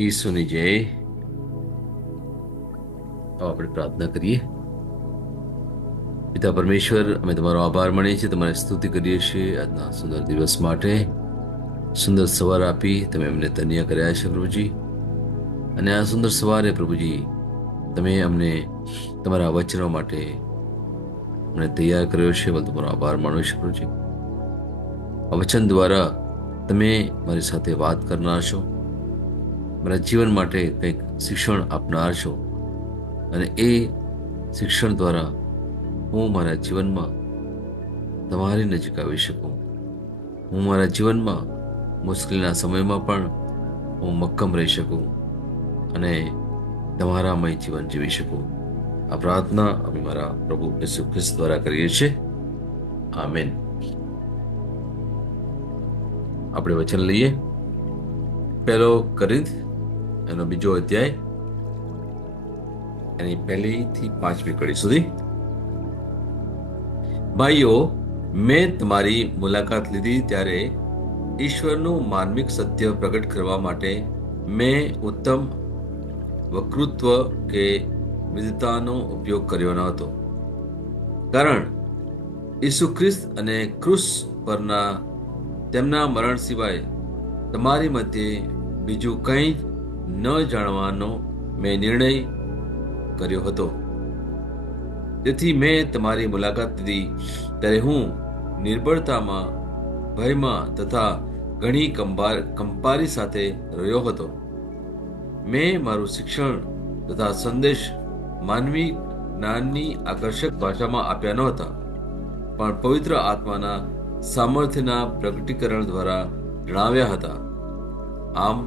ઈસુની જય. આપણે પ્રાર્થના કરીએ. પિતા પરમેશ્વર, અમે તમારો આભાર માનીએ છીએ, તમારી સ્તુતિ કરીએ છીએ આજના સુંદર દિવસ માટે. સુંદર સવાર આપી તમે અમને ધન્ય કર્યા છે પ્રભુજી. અને આ સુંદર સવારે પ્રભુજી તમે અમને તમારા વચનો માટે અમને તૈયાર કર્યો છે. બસ તમારો આભાર માનું છું પ્રભુજી. આ વચન દ્વારા તમે મારી સાથે વાત કરનાર છો, મારા જીવન માટે કંઈક શિક્ષણ આપનાર છો, અને એ શિક્ષણ દ્વારા હું મારા જીવનમાં તમારી નજીક આવી શકું. હું મારા જીવનમાં મુશ્કેલીના સમયમાં પણ હું મક્કમ રહી શકું અને તમારામય જીવન જીવી શકું. આ પ્રાર્થના અમે મારા પ્રભુ યેસુ ખ્રિસ્ત દ્વારા કરીએ છીએ. આમેન. આપણે વચન લઈએ. પહેલો કોરિન્થ એનો 2 અધ્યાય એની 1 થી 5મી કડી સુધી. ભાઈઓ, મેં તમારી મુલાકાત લીધી ત્યારે ઈશ્વરનું માર્મિક સત્ય પ્રગટ કરવા માટે મેં ઉત્તમ વક્તૃત્વ કે વિદ્વતાનો ઉપયોગ કર્યો ન હતો. કારણ ઈસુ ખ્રિસ્ત અને ક્રૂસ પરના તેમના મરણ સિવાય તમારી મધ્યે બીજું કંઈ ન જાણવાનો મેં નિર્ણય કર્યો હતો. તેથી મેં તમારી મુલાકાત લીધી ત્યારે હું નિર્બળતામાં, ભયમાં તથા ઘણી કંપારી સાથે રહ્યો હતો. મેં મારું શિક્ષણ તથા સંદેશ માનવી જ્ઞાનની આકર્ષક ભાષામાં આપ્યા ન હતા, પણ પવિત્ર આત્માના સામર્થ્યના પ્રગટીકરણ દ્વારા જણાવ્યા હતા. આમ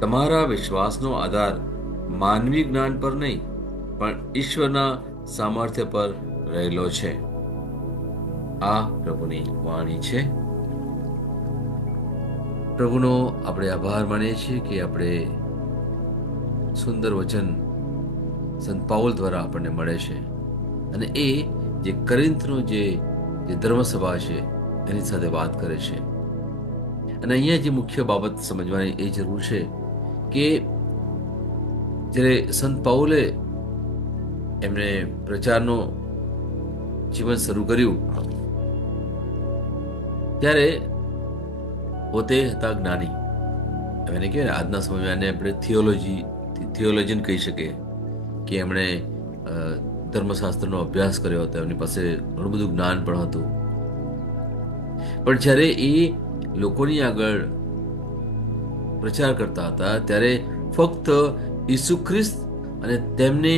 તમારા વિશ્વાસનો આધાર માનવી જ્ઞાન પર નહીં, પણ ઈશ્વરના સામર્થ્ય પર રહેલો છે. આ પ્રભુની વાણી છે. પ્રભુનો આપણે આભાર માનીએ છીએ કે આપણે સુંદર વચન સંત પાઉલ દ્વારા આપણને મળે છે, અને એ જે કોરિન્થનો જે ધર્મસભા છે એની સાથે વાત કરે છે. અને અહીંયા જે મુખ્ય બાબત સમજવાની એ જરૂર છે કે જ્યારે સંત પાઉલે એમણે પ્રચારનો જીવન શરૂ કર્યું ત્યારે પોતે હતા જ્ઞાની. એને કહેવાય ને આજના સમયમાં એને આપણે થિયોલોજીયન કહી શકીએ કે એમણે ધર્મશાસ્ત્રનો અભ્યાસ કર્યો હતો, એમની પાસે ઘણું બધું જ્ઞાન પણ હતું. પણ જ્યારે એ લોકોની આગળ પ્રચાર કરતા હતા ત્યારે ફક્ત ઈસુ ખ્રિસ્ત અને તેમને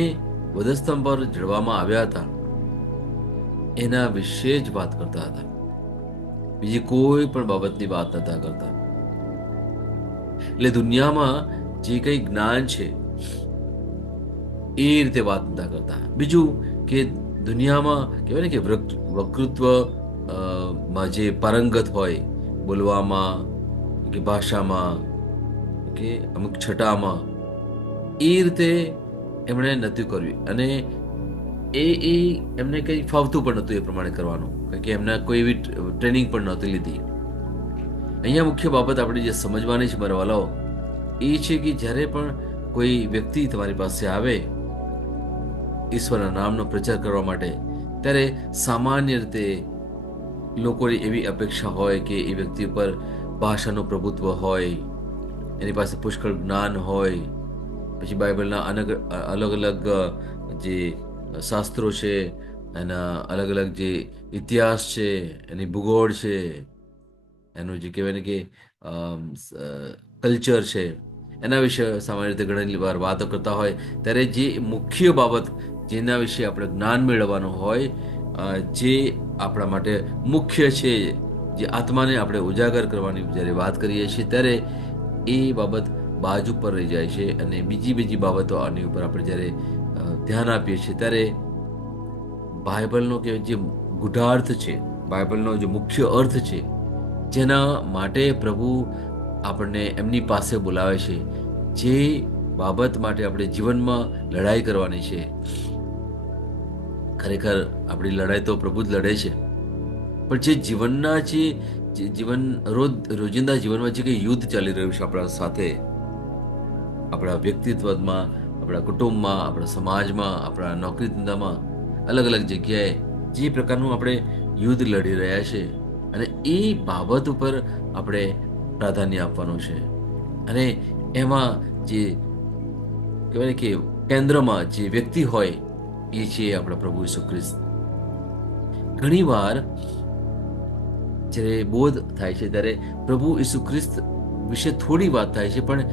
વધસ્તંભ પર જડવામાં આવ્યા હતા એના વિશે જ વાત કરતા હતા. બીજી કોઈ પણ બાબતની વાત નતા કરતા. એટલે દુનિયામાં જે કંઈ જ્ઞાન છે એ રીતે વાત નતા કરતા. બીજું કે દુનિયામાં કહેવાય ને કે વક્તૃત્વ માં જે પારંગત હોય, બોલવામાં કે ભાષામાં કે અમુક છટામાં, એ રીતે એમણે નથી કર્યું. અને એ એમને કંઈ ફાવતું પણ નહોતું એ પ્રમાણે કરવાનું, કારણ કે એમને કોઈ એવી ટ્રેનિંગ પણ નહોતી લીધી. અહીંયા મુખ્ય બાબત આપણે જે સમજવાની છે મારા વાલાઓ એ છે કે જ્યારે પણ કોઈ વ્યક્તિ તમારી પાસે આવે ઈશ્વરના નામનો પ્રચાર કરવા માટે, ત્યારે સામાન્ય રીતે લોકોની એવી અપેક્ષા હોય કે એ વ્યક્તિ ઉપર ભાષાનું પ્રભુત્વ હોય, એની પાસે પુષ્કળ જ્ઞાન હોય, પછી બાઇબલના અલગ અલગ જે શાસ્ત્રો છે, એના અલગ અલગ જે ઇતિહાસ છે, એની ભૂગોળ છે, એનું જે કહેવાય ને કે કલ્ચર છે, એના વિશે સામાન્ય રીતે ઘણી વાર વાતો કરતા હોય. ત્યારે જે મુખ્ય બાબત જેના વિશે આપણે જ્ઞાન મેળવવાનું હોય, જે આપણા માટે મુખ્ય છે, જે આત્માને આપણે ઉજાગર કરવાની જ્યારે વાત કરીએ છીએ ત્યારે એ બાબત બાજુ પર રહી જાય છે, અને બીજી બાબતો આની ઉપર આપણે જ્યારે ધ્યાન આપીએ છીએ ત્યારે બાઇબલનો કે જે ગૂઢાર્થ છે, બાઇબલનો જે મુખ્ય અર્થ છે, જેના માટે પ્રભુ આપણને એમની પાસે બોલાવે છે, જે બાબત માટે આપણે જીવનમાં લડાઈ કરવાની છે. ખરેખર આપણી લડાઈ તો પ્રભુ જ લડે છે, પણ જે જીવનના જે રોજિંદા જીવનમાં જે કંઈ યુદ્ધ ચાલી રહ્યું છે આપણા સાથે, આપણા વ્યક્તિત્વમાં, આપણા કુટુંબમાં, આપણા સમાજમાં, આપણા નોકરી ધંધામાં, અલગ અલગ જગ્યાએ જે પ્રકારનું આપણે યુદ્ધ લડી રહ્યા છે, અને એ બાબત ઉપર આપણે પ્રાધાન્ય આપવાનું છે. અને એમાં જે કહેવાય ને કે કેન્દ્રમાં જે વ્યક્તિ હોય એ છે આપણા પ્રભુ ઈસુ ખ્રિસ્ત. ઘણીવાર જ્યારે બોધ થાય છે ત્યારે પ્રભુ ઈસુ ખ્રિસ્ત વિશે થોડી વાત થાય છે, પણ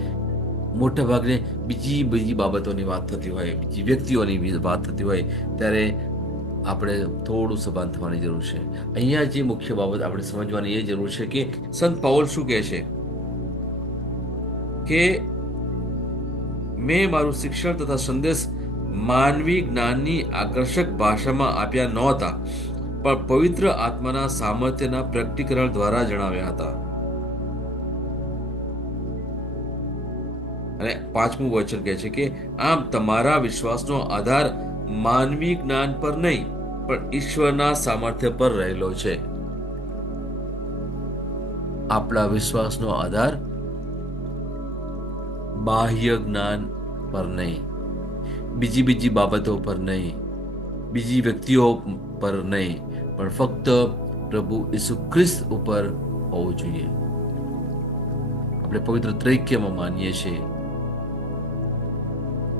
મોટા ભાગને બીજી બીજી બાબતોની વાત થતી હોય, બીજી વ્યક્તિઓની વાત થતી હોય, ત્યારે આપણે થોડું સભાન થવાની જરૂર છે. અહીંયા જે મુખ્ય બાબત આપણે સમજવાની એ જરૂર છે કે સંત પાઉલ શું કહે છે કે મેં મારું શિક્ષણ તથા સંદેશ માનવી જ્ઞાનની આકર્ષક ભાષામાં આપ્યા નહોતા, પણ પવિત્ર આત્માના સામર્થ્યના પ્રકટીકરણ દ્વારા જણાવ્યા હતા. અને 5મું વચન કહે છે કે આમ તમારા વિશ્વાસનો આધાર માનવી જ્ઞાન પર નહીં, પણ ઈશ્વરના સામર્થ્ય પર રહેલો છે. આપણા વિશ્વાસનો આધાર બાહ્ય જ્ઞાન પર નહીં, બીજી બાબતો પર નહીં, બીજી વ્યક્તિઓ પર નહીં, પણ ફક્ત પ્રભુ ઈસુ ખ્રિસ્ત ઉપર હોવું જોઈએ. આપણે પવિત્ર ત્રૈક્યમાં માનીએ છીએ,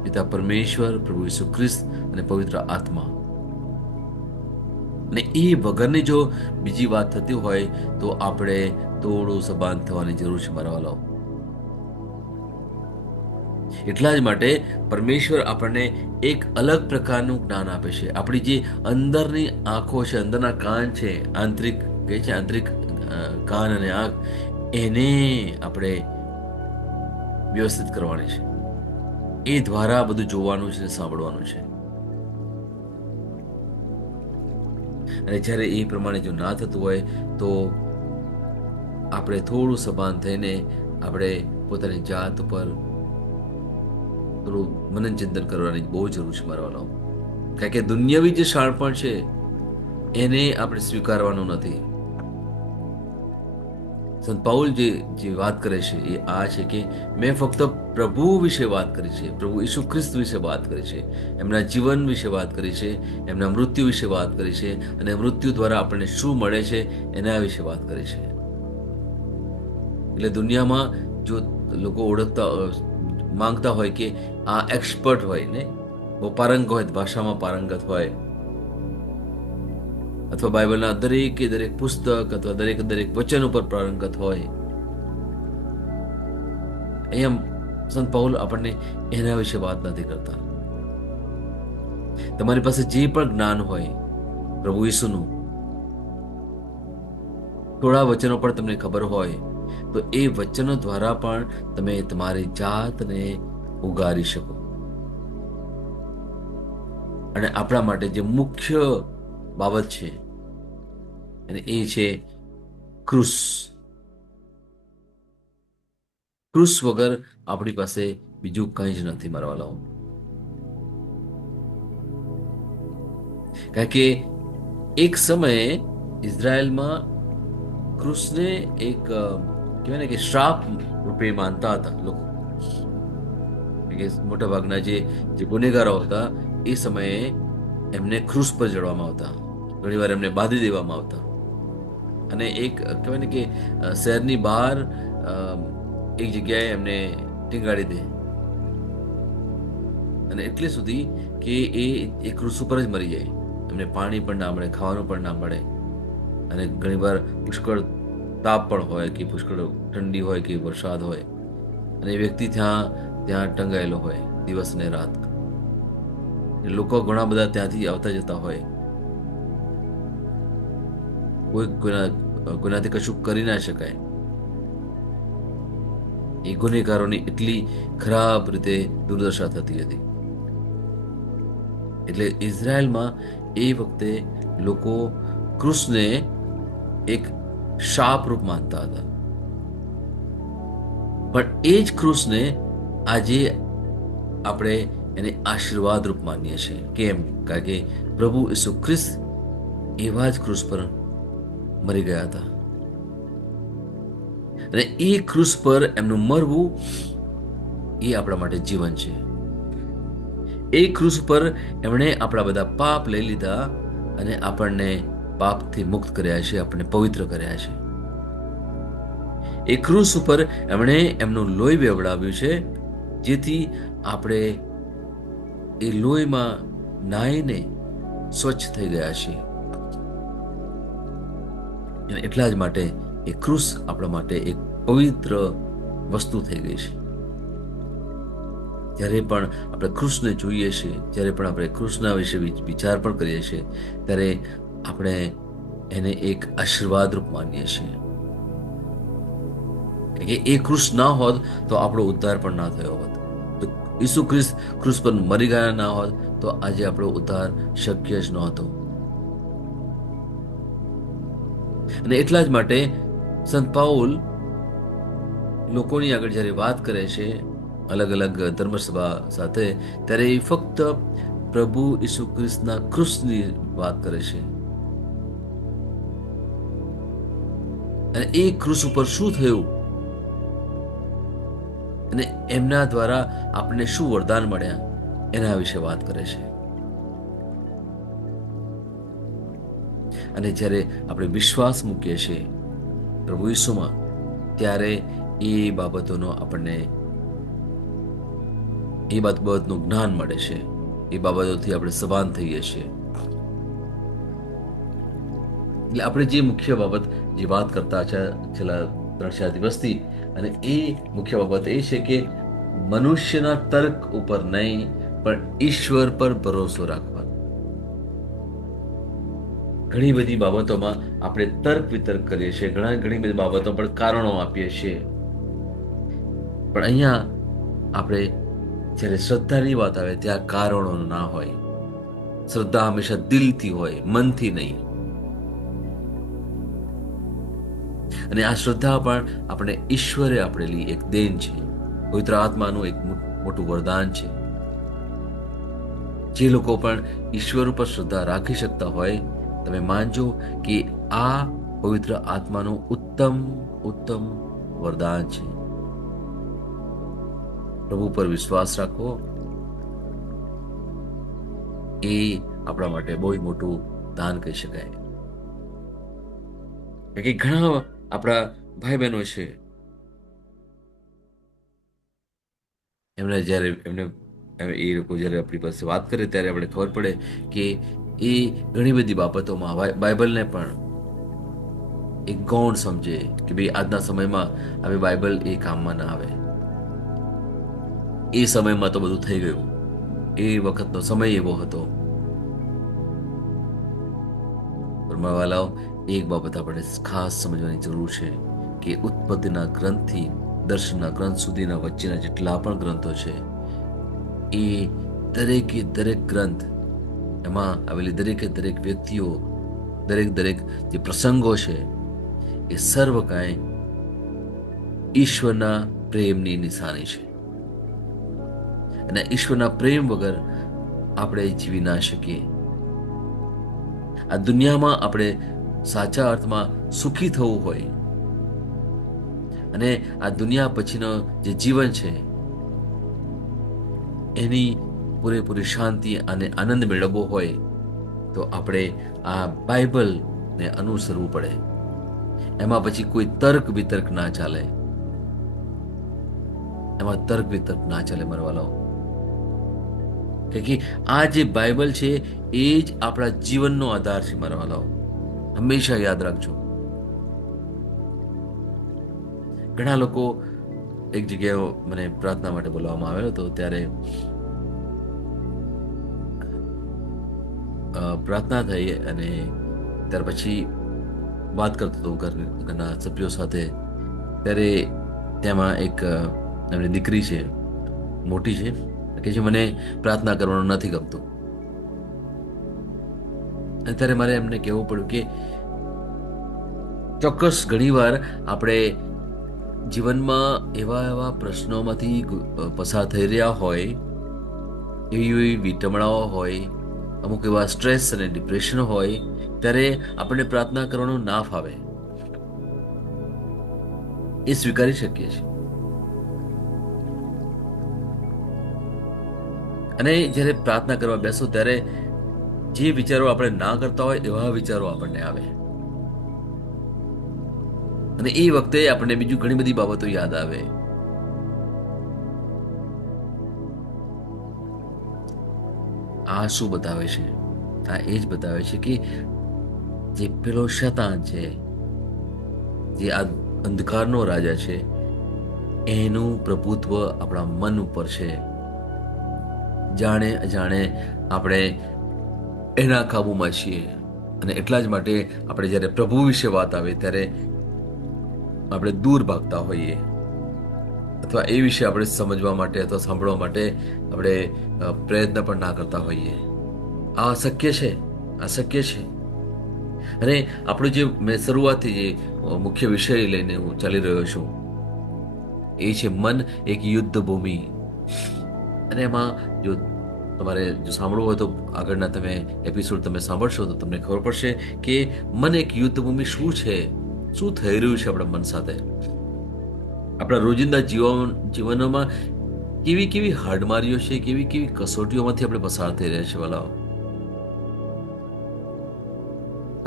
પિતા પરમેશ્વર, પ્રભુ ઈસુ ખ્રિસ્ત અને પવિત્ર આત્મા. અને એ વગરની જો બીજી વાત થતી હોય તો આપણે થોડું સભાન થવાની જરૂર છે મારા વાલાઓ. એટલા જ માટે પરમેશ્વર આપણને એક અલગ પ્રકારનું જ્ઞાન આપે છે. આપણી જે અંદરની આંખો છે, અંદરના કાન છે, આંતરિક કહે છે, આંતરિક કાન અને આંખ, એને આપણે વ્યવસ્થિત કરવાની છે. એ દ્વારા બધું જોવાનું છે, સાંભળવાનું છે. અને જ્યારે એ પ્રમાણે જો ના થતું હોય તો આપણે થોડું સભાન થઈને આપણે પોતાની જાત ઉપર થોડું મનન ચિંતન કરવાની બહુ જરૂર છે મારા વાલાઓ. કારણ કે દુનિયાવી જે શાણપણ છે એને આપણે સ્વીકારવાનું નથી. સંત પાઉલ જે વાત કરે છે એ આ છે કે મેં ફક્ત પ્રભુ વિશે વાત કરી છે, પ્રભુ ઈસુ ખ્રિસ્ત વિશે વાત કરી છે, એમના જીવન વિશે વાત કરી છે, એમના મૃત્યુ વિશે વાત કરી છે, અને મૃત્યુ દ્વારા આપણને શું મળે છે એના વિશે વાત કરી છે. એટલે દુનિયામાં જો લોકો ઓળખતા માંગતા હોય કે આ એક્સપર્ટ હોય ને, બહુ પારંગ હોય, ભાષામાં પારંગત હોય, અથવા બાઇબલના દરેકે દરેક પુસ્તક અથવા દરેક વચન ઉપર પારંગત હોય, અહીંયા સંત પાઉલ આપણને એના વિશે વાત નથી કરતા. તમારી પાસે જે પણ જ્ઞાન હોય પ્રભુ ઈસુનું, થોડા વચનો પણ તમને ખબર હોય તો એ વચનો દ્વારા પણ તમે તમારી જાતને ઉગારી શકો. અને આપણા માટે જે મુખ્ય બાબત છે અને એ છે ક્રુસ. ક્રુસ વગર આપણી પાસે બીજું કંઈ જ નથી મારા વાલાઓ. કારણ કે એક સમયે ઇઝરાયલમાં ક્રુસને એક કહેવાય ને કે શ્રાપ રૂપે માનતા હતા લોકો. કે મોટા ભાગના જે ગુનેગારો હતા એ સમયે એમને ક્રુસ પર ચડવામાં આવતા, ઘણીવાર એમને બાંધી દેવામાં આવતા, અને એક કહેવાય ને કે શહેરની બહાર એક જગ્યાએ એમને ટીંગાડી દે, અને એટલે સુધી કે એ ક્રુસ ઉપર જ મરી જાય. એમને પાણી પણ ના મળે, ખાવાનું પણ ના મળે, અને ઘણીવાર પુષ્કળ તાપ પણ હોય કે પુષ્કળ ઠંડી હોય કે વરસાદ હોય, અને એ વ્યક્તિ ત્યાં ટંગાયેલો હોય દિવસ ને રાત. લોકો ઘણા બધા ત્યાંથી આવતા જતા હોય, કોઈનાથી કશું કરી ના શકાય. એ ગુનેગારોની એટલી ખરાબ રીતે દુર્દશા થતી હતી. એટલે ઇઝરાયલમાં એ વખતે લોકો ક્રુસને એક શાપ રૂપ માનતા હતા. પણ એ જ ક્રુસને આજે આપણે એને આશીર્વાદ રૂપ માનીએ છીએ. કેમ? કારણ કે પ્રભુ ઈસુ ખ્રિસ્ત એવા જ ક્રુસ પર મરી ગયા હતા, અને એ ક્રુસ પર એમનું મરવું એ આપણા માટે જીવન છે. એ ક્રૂસ પર એમણે આપણા બધા પાપ લઈ લીધા અને આપણને પાપથી મુક્ત કર્યા છે, આપણને પવિત્ર કર્યા છે. એ ક્રૂસ ઉપર એમણે એમનું લોહી વેવડાવ્યું છે, જેથી આપણે એ લોહીમાં નાહીને સ્વચ્છ થઈ ગયા છીએ. એટલા જ માટે એ ક્રૂસ આપણા માટે એક પવિત્ર વસ્તુ થઈ ગઈ છે. જ્યારે પણ આપણે ક્રૂસને જોઈએ છીએ, જ્યારે પણ આપણે ક્રૂસના વિશે વિચાર પણ કરીએ છીએ, ત્યારે આપણે એને એક આશીર્વાદ રૂપ માનીએ છીએ. કે એ ક્રૂસ ના હોત તો આપણો ઉદ્ધાર પણ ના થયો હોત. તો ઈસુ ખ્રિસ્ત ક્રૂસ પર મરી ગયા ના હોત તો આજે આપણો ઉદ્ધાર શક્ય જ નહોતો. અને એટલા જ માટે સંત પાઉલ લોકોની આગળ જ્યારે વાત કરે છે અલગ અલગ ધર્મસભા સાથે, ત્યારે એ ફક્ત પ્રભુ ઈસુ ખ્રિસ્તના ક્રૂસની વાત કરે છે. અને એ ક્રૂસ ઉપર શું થયું અને એમના દ્વારા આપણને શું વરદાન મળ્યા એના વિશે વાત કરે છે. અને જ્યારે આપણે વિશ્વાસ મૂકીએ છીએ પ્રભુ ઈસુમાં, ત્યારે એ બાબતોનો આપણને એ બાબતનું જ્ઞાન મળે છે. એ બાબતોથી આપણે સભાન થઈએ છીએ. એટલે આપણે જે મુખ્ય બાબત જે વાત કરતા છે છેલ્લા 3-4 દિવસથી, અને એ મુખ્ય બાબત એ છે કે મનુષ્યના તર્ક ઉપર નહીં પણ ઈશ્વર પર ભરોસો રાખવાનો. ઘણી બધી બાબતોમાં આપણે તર્ક વિતર્ક કરીએ છીએ, ઘણી બધી બાબતો પર કારણો આપીએ છીએ, પણ અહીંયા આપણે જ્યારે શ્રદ્ધાની વાત આવે ત્યાં કારણો ના હોય. શ્રદ્ધા હંમેશા દિલથી હોય, મનથી નહીં. અને આ શ્રદ્ધા પણ આપણે ઈશ્વરે આપેલી એક દેન છે, પવિત્ર આત્માનું એક મોટું વરદાન છે. જે લોકો પણ ઈશ્વર ઉપર શ્રદ્ધા રાખી શકતા હોય, તમે માનજો કે આ પવિત્ર આત્માનું ઉત્તમ વરદાન છે. પ્રભુ પર વિશ્વાસ રાખો, એ આપણા માટે બહુ મોટું દાન કહી શકાય. કે ઘણા આપણા ભાઈ બહેનો છે, એમને જ્યારે એ લોકો જ્યારે આપણી પાસે વાત કરે ત્યારે આપણે ખબર પડે કે એ ઘણી બધી બાબતોમાં બાઇબલને પણ એક ગૌણ સમજે કે ભાઈ આજના સમયમાં હવે બાઇબલ એ કામમાં ના આવે. એ સમયમાં તો બધું થઈ ગયું, એ વખતનો સમય એવો હતો. પરમાવાલાઓ, એક બાબત આપણે ખાસ સમજવાની જરૂર છે કે ઉત્પત્તિના ગ્રંથથી દર્શનના ગ્રંથ સુધીના વચ્ચેના જેટલા પણ ગ્રંથો છે, એ દરેક ગ્રંથ, એમાં આવેલી દરેક વ્યક્તિઓ, દરેક જે પ્રસંગો છે, એ સર્વ કાંઈ ઈશ્વરના પ્રેમની નિશાની છે. અને ઈશ્વરના પ્રેમ વગર આપણે જીવી ના શકીએ. આ દુનિયામાં આપણે સાચા અર્થમાં સુખી થવું હોય અને આ દુનિયા પછીનો જે જીવન છે એની પૂરેપૂરી શાંતિ અને આનંદ મેળવવો હોય તો આપણે આ બાઇબલને અનુસરવું પડે. એમાં પછી કોઈ તર્ક વિતર્ક ના ચાલે, મારવાલાઓ. કે આ જે બાઇબલ છે એ જ આપણા જીવનનો આધાર છે મારવાલાઓ. હંમેશા યાદ રાખજો. ઘણા લોકો, એક જગ્યાએ મને પ્રાર્થના માટે બોલાવવામાં આવેલો હતો, ત્યારે પ્રાર્થના થઈ અને ત્યાર પછી વાત કરતો હતો ઘરના સભ્યો સાથે. ત્યારે તેમાં એક એમની દીકરી છે, મોટી છે, કે જે મને પ્રાર્થના કરવાનું નથી ગમતું. અને ત્યારે મારે એમને કહેવું પડ્યું કે ચોક્કસ ઘણીવાર આપણે જીવનમાં એવા પ્રશ્નોમાંથી પસાર થઈ રહ્યા હોય, એવી વિટમણાઓ હોય, અમુક એવા સ્ટ્રેસ અને ડિપ્રેશન હોય, ત્યારે આપણને પ્રાર્થના કરવાનું ના ફાવે. એ સ્વીકારી શકીએ છીએ. અને જ્યારે પ્રાર્થના કરવા બેસો ત્યારે જે વિચારો આપણે ના કરતા હોય એવા વિચારો આપણને આવે, અને એ વખતે આપણને બીજું ઘણી બધી બાબતો યાદ આવે. આ શું બતાવે છે? આ એ જ બતાવે છે કે જે પેલો શૈતાન છે, જે આ અંધકારનો રાજા છે, એનું પ્રભુત્વ આપણા મન ઉપર છે. જાણે અજાણે આપણે એના કાબુમાં છીએ, અને એટલા જ માટે આપણે જ્યારે પ્રભુ વિશે વાત આવે ત્યારે આપણે દૂર ભાગતા હોઈએ, અથવા એ વિશે આપણે સમજવા માટે અથવા સાંભળવા માટે આપણે પ્રયત્ન પણ ના કરતા હોઈએ. આ અશક્ય છે, અશક્ય છે. અને આપણું જે મેં શરૂઆતથી જે મુખ્ય વિષય લઈને હું ચાલી રહ્યો છું, એ છે મન એક યુદ્ધ ભૂમિ. અને એમાં જો તમારે જો સાંભળવું હોય તો આગળના તમે એપિસોડ તમે સાંભળશો તો તમને ખબર પડશે કે મન એક યુદ્ધ ભૂમિ શું છે, શું થઈ રહ્યું છે આપણા મન સાથે. આપણા રોજિંદા જીવનોમાં કેવી કેવી હાડમારીઓ છે, કેવી કેવી કસોટીઓમાંથી આપણે પસાર થઈ રહ્યા છીએ વાલાઓ.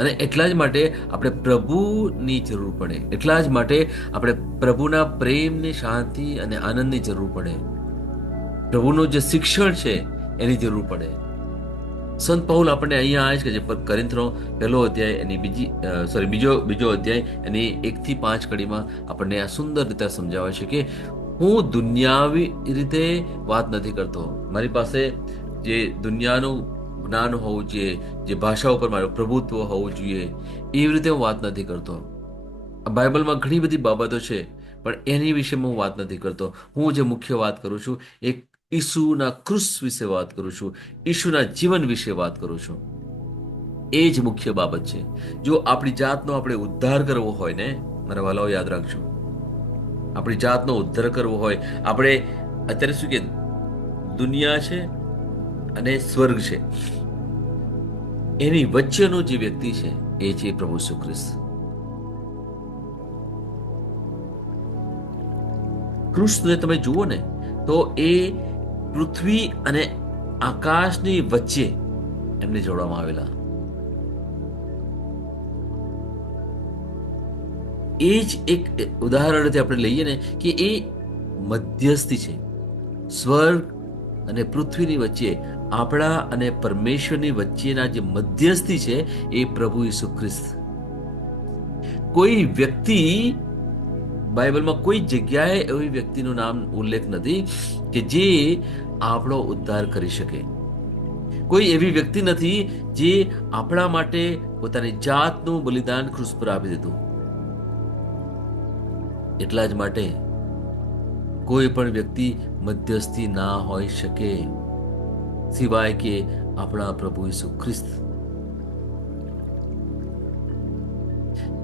અને એટલા જ માટે આપણે પ્રભુની જરૂર પડે, એટલા જ માટે આપણે પ્રભુના પ્રેમની, શાંતિ અને આનંદની જરૂર પડે, પ્રભુનું જે શિક્ષણ છે એની જરૂર પડે. સંત પૌલ આપણને અહીંયા આવે છે કે જે કોરિન્થનો પહેલો અધ્યાય એની બીજો અધ્યાય એની 1 થી 5 કડીમાં આપણને આ સુંદર રીતે સમજાવે છે કે હું દુનિયાવી રીતે વાત નથી કરતો. મારી પાસે જે દુનિયાનું જ્ઞાન હોવું જોઈએ, જે ભાષા ઉપર મારું પ્રભુત્વ હોવું જોઈએ, એવી રીતે હું વાત નથી કરતો. બાઇબલમાં ઘણી બધી બાબતો છે, પણ એની વિશે હું વાત નથી કરતો. હું જે મુખ્ય વાત કરું છું એક ઈસુના ક્રુસ વિશે વાત કરું છું, ઈસુના જીવન વિશે વાત કરું છું. એ જ મુખ્ય બાબત છે. જો આપણી જાતનો આપણે ઉદ્ધાર કરવો હોય ને, મારા વાલાઓ યાદ રાખજો, આપણી જાતનો ઉદ્ધાર કરવો હોય, આપણે અત્યારે શું કે દુનિયા છે અને સ્વર્ગ છે, એની વચ્ચેનો જે વ્યક્તિ છે એ છે પ્રભુ ઈસુ ખ્રિસ્ત. કૃષ્ણને તમે જુઓ ને તો એ પૃથ્વી અને આકાશની વચ્ચે એમને જોડવામાં આવેલા. એ જ એક ઉદાહરણથી આપણે લઈએ ને કે એ મધ્યસ્થી છે. સ્વર્ગ અને પૃથ્વીની વચ્ચે આપણા અને પરમેશ્વરની વચ્ચેના જે મધ્યસ્થી છે એ પ્રભુ ઈસુ ખ્રિસ્ત. કોઈ વ્યક્તિ બાઇબલમાં કોઈ જગ્યાએ એવી વ્યક્તિનું નામ ઉલ્લેખ નથી કે જે આપણો ઉદ્ધાર કરી શકે. કોઈ એવી વ્યક્તિ નથી જે આપણા માટે પોતાની જાતનું બલિદાન ક્રુસ પર આપી દીધું. એટલા જ માટે કોઈ પણ વ્યક્તિ મધ્યસ્થી ના હોઈ શકે સિવાય કે આપણા પ્રભુ ઈસુ ખ્રિસ્ત.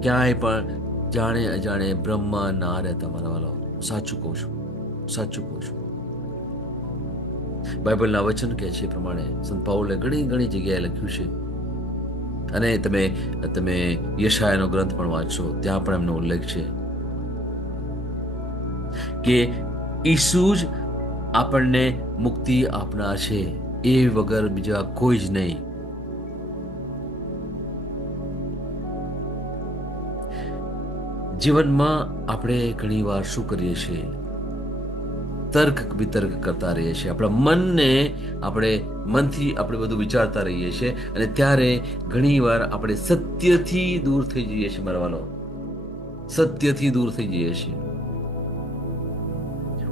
ક્યાંય પણ જાણે અજાણે બ્રહ્મા ના રહેતા મારા વાલો. સાચું કહું છું, સાચું કહું છું. બાઇબલના વચન કહે છે પ્રમાણે સંત પૌલે ઘણી ઘણી જગ્યાએ લખ્યું છે, અને તમે તમે યશાયાનો ગ્રંથ પણ વાંચશો, ત્યાં પણ એમનો ઉલ્લેખ છે કે ઈસુ જ આપણને મુક્તિ આપનાર છે, એ વગર બીજા કોઈ જ નહીં. જીવનમાં આપણે ઘણીવાર શું કરીએ છીએ? તર્ક વિતર્ક કરતા રહીએ છીએ. આપણા મનથી આપણે બધું વિચારતા રહીએ છીએ, અને ત્યારે ઘણીવાર આપણે સત્યથી દૂર થઈ જઈએ છીએ મારા વાલો. સત્યથી દૂર થઈ જઈએ છીએ.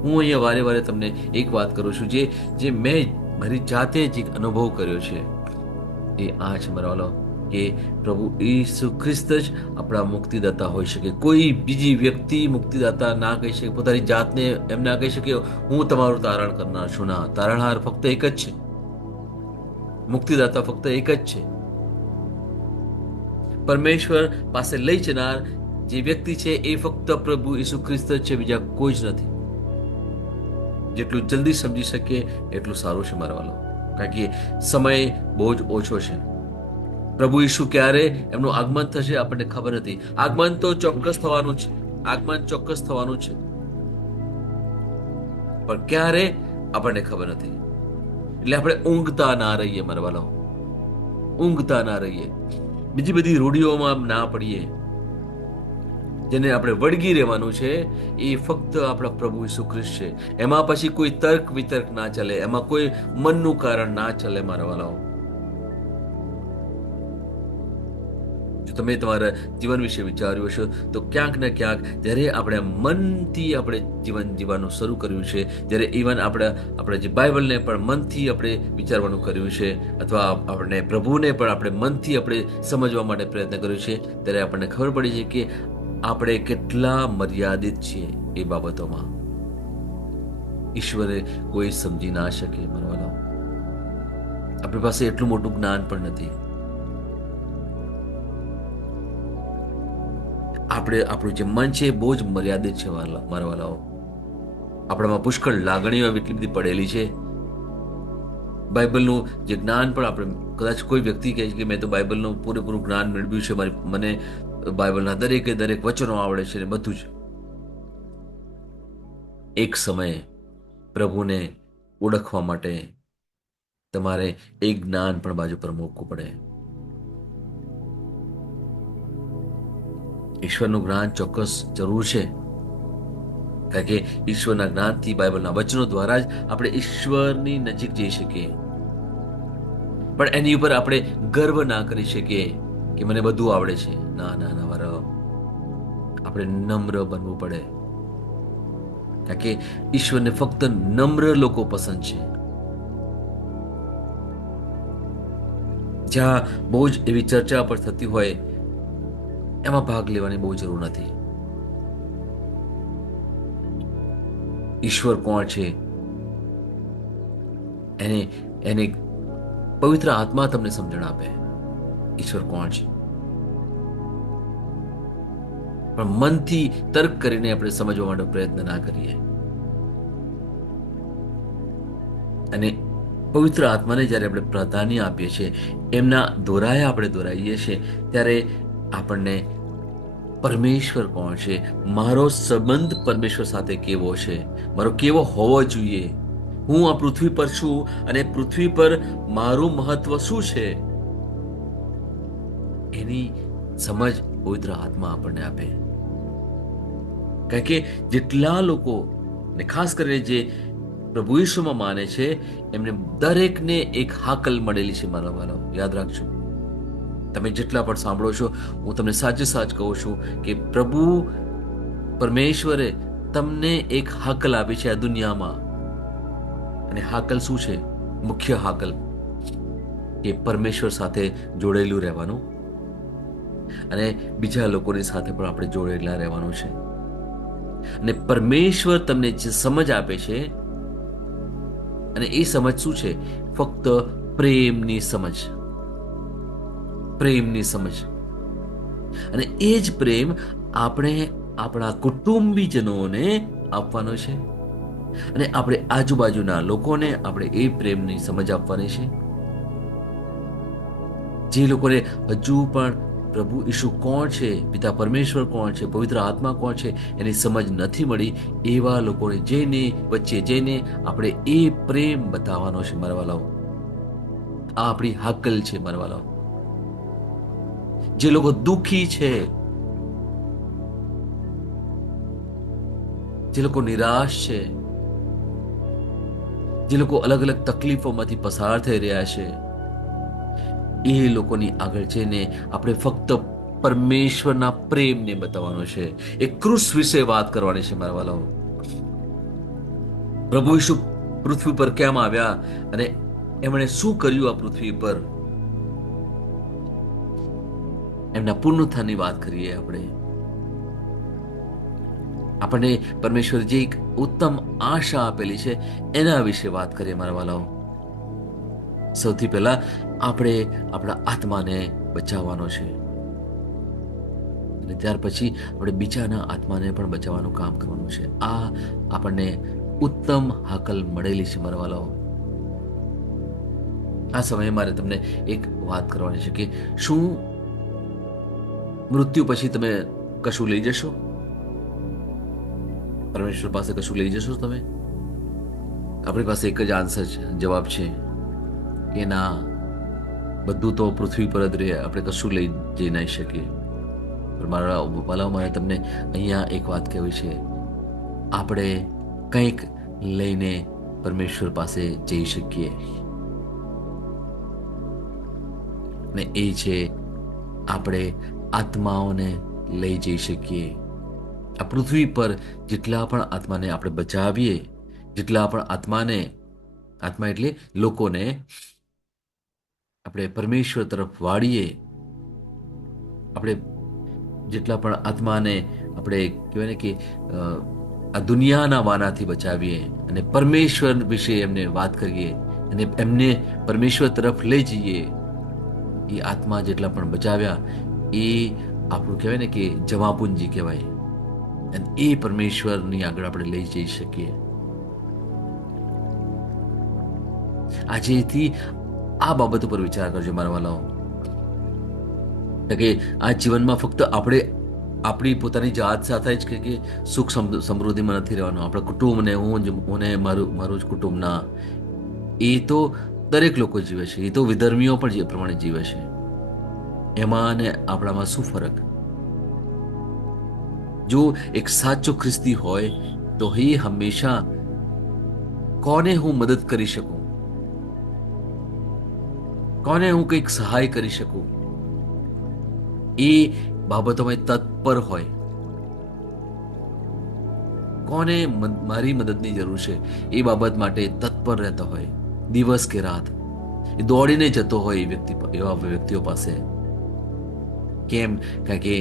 હું અહીંયા વારે વારે તમને એક વાત કરું છું જે મેં મારી જાતે જ એક અનુભવ કર્યો છે. એ આ છે મારા વાલો કે પ્રભુ ઈસુ ખ્રિસ્ત જ આપણા મુક્તિદાતા હોઈ શકે. કોઈ બીજી વ્યક્તિ મુક્તિદાતા ના કહી શકે, પોતાની જાતને એમ ના કહી શકે હું તમારું તારણ કરનાર છું. ના, તારણહાર ફક્ત એક જ છે, મુક્તિદાતા ફક્ત એક જ છે. પરમેશ્વર પાસે લઈ જનાર જે વ્યક્તિ છે એ ફક્ત પ્રભુ ઈસુ ખ્રિસ્ત જ છે, બીજા કોઈ જ નથી. જેટલું જલ્દી સમજી શકીએ એટલું સારું છે મારા વાલો, કારણ કે સમય બહુ જ ઓછો છે. પ્રભુ ઈસુ ક્યારે એમનું આગમન થશે આપણને ખબર નથી. આગમન તો ચોક્કસ થવાનું છે, આગમન ચોક્કસ થવાનું છે, પણ ક્યારે આપણને ખબર નથી. એટલે આપણે ઊંઘતા ના રહીએ મારા વાલાઓ, ઊંઘતા ના રહીએ, બીજી બધી રૂઢિઓમાં ના પડીએ. જેને આપણે વળગી રહેવાનું છે એ ફક્ત આપણા પ્રભુ ઈસુ ખ્રિસ્ત છે. એમાં પછી કોઈ તર્ક વિતર્ક ના ચાલે, એમાં કોઈ મનનું કારણ ના ચાલે મારા વાલાઓ. જો તમે તમારા જીવન વિશે વિચાર્યું હશે તો ક્યાંક ને ક્યાંક જ્યારે આપણે મનથી આપણે જીવન જીવવાનું શરૂ કર્યું છે, જ્યારે ઇવન આપણે જે બાઇબલને પણ મનથી આપણે વિચારવાનું કર્યું છે, અથવા આપણે પ્રભુને પણ આપણે મનથી આપણે સમજવા માટે પ્રયત્ન કર્યો છે, ત્યારે આપણને ખબર પડી છે કે આપણે કેટલા મર્યાદિત છીએ એ બાબતોમાં. ઈશ્વરે કોઈ સમજી ના શકે માનવાનો. આપણી પાસે એટલું મોટું જ્ઞાન પણ નથી. આપણું જે મન છે એ બહુ જ મર્યાદિત છે મારા વાલાઓ. આપણામાં પુષ્કળ લાગણીઓ એટલી બધી પડેલી છે. બાઇબલનું જે જ્ઞાન પણ આપણે, કદાચ કોઈ વ્યક્તિ કહે છે કે મેં તો બાઇબલનું પૂરેપૂરું જ્ઞાન મેળવ્યું છે, મને બાઇબલના દરેકે દરેક વચનો આવડે છે ને બધું જ. એક સમયે પ્રભુને ઓળખવા માટે તમારે એ જ્ઞાન પણ બાજુ પર મૂકવું પડે. ઈશ્વરનું જ્ઞાન ચોક્કસ જરૂર છે, કારણ કે ઈશ્વરના જ્ઞાનથી, બાઇબલના વચનો દ્વારા જ આપણે ઈશ્વરની નજીક જઈ શકીએ. પણ એની ઉપર આપણે ગર્વ ના કરી શકીએ કે મને બધું આવડે છે. ના ના ના મારા, આપણે નમ્ર બનવું પડે, કારણ કે ઈશ્વરને ફક્ત નમ્ર લોકો પસંદ છે. જ્યાં બહુ જ એવી ચર્ચા પર થતી હોય એમાં ભાગ લેવાની બહુ જરૂર નથી. ઈશ્વર કોણ છે એને એને પવિત્ર આત્મા તમને સમજણ આપે ઈશ્વર કોણ છે. પણ મનથી તર્ક કરીને આપણે સમજવા માટે પ્રયત્ન ના કરીએ. અને પવિત્ર આત્માને જ્યારે આપણે પ્રાધાન્ય આપીએ છીએ, એમના દોરાએ આપણે દોરાઈએ છીએ, ત્યારે આપણને પરમેશ્વર કોણ છે, મારો સંબંધ પરમેશ્વર સાથે કેવો છે, મારો કેવો હોવો જોઈએ, હું આ પૃથ્વી પર છું અને પૃથ્વી પર મારું મહત્વ શું છે, એની સમજ પવિત્ર આત્મા આપણને આપે. કારણ કે જેટલા લોકો, ને ખાસ કરીને જે પ્રભુ ઈશ્વરમાં માને છે, એમને દરેકને એક હાકલ મળેલી છે મારા વાળો. યાદ રાખજો, તમે જેટલા પણ સાંભળો છો, હું તમને સાચે સાચ કહું છું કે પ્રભુ પરમેશ્વરે તમને એક હાકલ આપી છે આ દુનિયામાં. અને હાકલ શું છે? મુખ્ય હાકલ કે પરમેશ્વર સાથે જોડેલું રહેવાનું અને બીજા લોકોની સાથે પણ આપણે જોડેલા રહેવાનું છે. અને પરમેશ્વર તમને જે સમજ આપે છે, અને એ સમજ શું છે? ફક્ત પ્રેમની સમજ, પ્રેમની સમજ. અને એ જ પ્રેમ આપણે આપણા કુટુંબીજનોને આપવાનો છે, અને આપણે આજુબાજુના લોકોને આપણે એ પ્રેમની સમજ આપવાની છે. જે લોકોને હજુ પણ પ્રભુ ઈસુ કોણ છે, પિતા પરમેશ્વર કોણ છે, પવિત્ર આત્મા કોણ છે, એની સમજ નથી મળી, એવા લોકોને વચ્ચે જઈને આપણે એ પ્રેમ બતાવવાનો છે મારા વાલાઓ. આ આપણી હાકલ છે મારા વાલાઓ. જે લોકો દુઃખી છે, જે લોકો નિરાશ છે, જે લોકો અલગ અલગ તકલીફોમાંથી પસાર થઈ રહ્યા છે, એ લોકોની આગળ જઈને આપણે ફક્ત પરમેશ્વરના પ્રેમને બતાવવાનો છે. એક ક્રૂસ વિશે વાત કરવાની છે મારા વાલાઓ. પ્રભુ ઈસુ પૃથ્વી પર કેમ આવ્યા અને એમણે શું કર્યું આ પૃથ્વી પર, એમના પુનરુત્થાનની વાત કરીએ આપણે. આપણને પરમેશ્વર જે એક ઉત્તમ આશા આપેલી છે એના વિશે વાત કરીએ મારા વાલાઓ. સૌથી પહેલા આપણે આપણા આત્માને બચાવવાનો છે, અને ત્યાર પછી આપણે બીજાના આત્માને પણ બચાવવાનું કામ કરવાનું છે. આ આપણને ઉત્તમ હાકલ મળેલી છે મારા વાલાઓ. આ સમયે મારે તમને એક વાત કરવાની છે કે શું મૃત્યુ પછી તમે કશું લઈ જશો? પરમેશ્વર પાસે કશું લઈ જશો તમે? આપણી પાસે એક જ આન્સર છે, જવાબ છે, કે ના, બધું તો પૃથ્વી પર જ રહે, આપણે કશું લઈ જઈ નહીં શકીએ. પણ મારા વાલાઓ, મારે તમને અહીંયા એક વાત કહેવી છે. આપણે કંઈક લઈને પરમેશ્વર પાસે જઈ શકીએ, ને એ છે આપણે આત્માઓને લઈ જઈ શકીએ. આ પૃથ્વી પર જેટલા પણ આત્માને આપણે બચાવીએ, જેટલા પણ આત્મા એટલે લોકોને આપણે પરમેશ્વર તરફ વાળીએ, આપણે જેટલા પણ આત્માને આપણે કહેવાય ને કે આ દુનિયાના વાનાથી બચાવીએ અને પરમેશ્વર વિશે એમને વાત કરીએ અને એમને પરમેશ્વર તરફ લઈ જઈએ, એ આત્મા જેટલા પણ બચાવ્યા એ આપણું કહેવાય ને કે જમાપુંજી કહેવાય, અને એ પરમેશ્વરની આગળ આપણે લઈ જઈ શકીએ. આજેથી આ બાબત ઉપર વિચાર કરજો મારા વાલાઓ, કે આ જીવનમાં ફક્ત આપણે આપણી પોતાની જાત સાથે જ કે સુખ સમૃદ્ધિમાં નથી રહેવાનું. આપણા કુટુંબને હું ને મારું જ કુટુંબ ના, એ તો દરેક લોકો જીવે છે, એ તો વિધર્મીઓ પણ જે પ્રમાણે જીવે છે. એમાં અને આપણામાં શું ફરક? જો એક સાચો ખ્રિસ્તી હોય તો એ હંમેશા કોને હું મદદ કરી શકું, કોને હું કંઈક સહાય કરી શકું, એ બાબતોમાં તત્પર હોય. કોને મારી મદદની જરૂર છે એ બાબત માટે તત્પર રહેતો હોય, દિવસ કે રાત એ દોડીને જતો હોય એવા વ્યક્તિઓ પાસે. કેમ? કારણ કે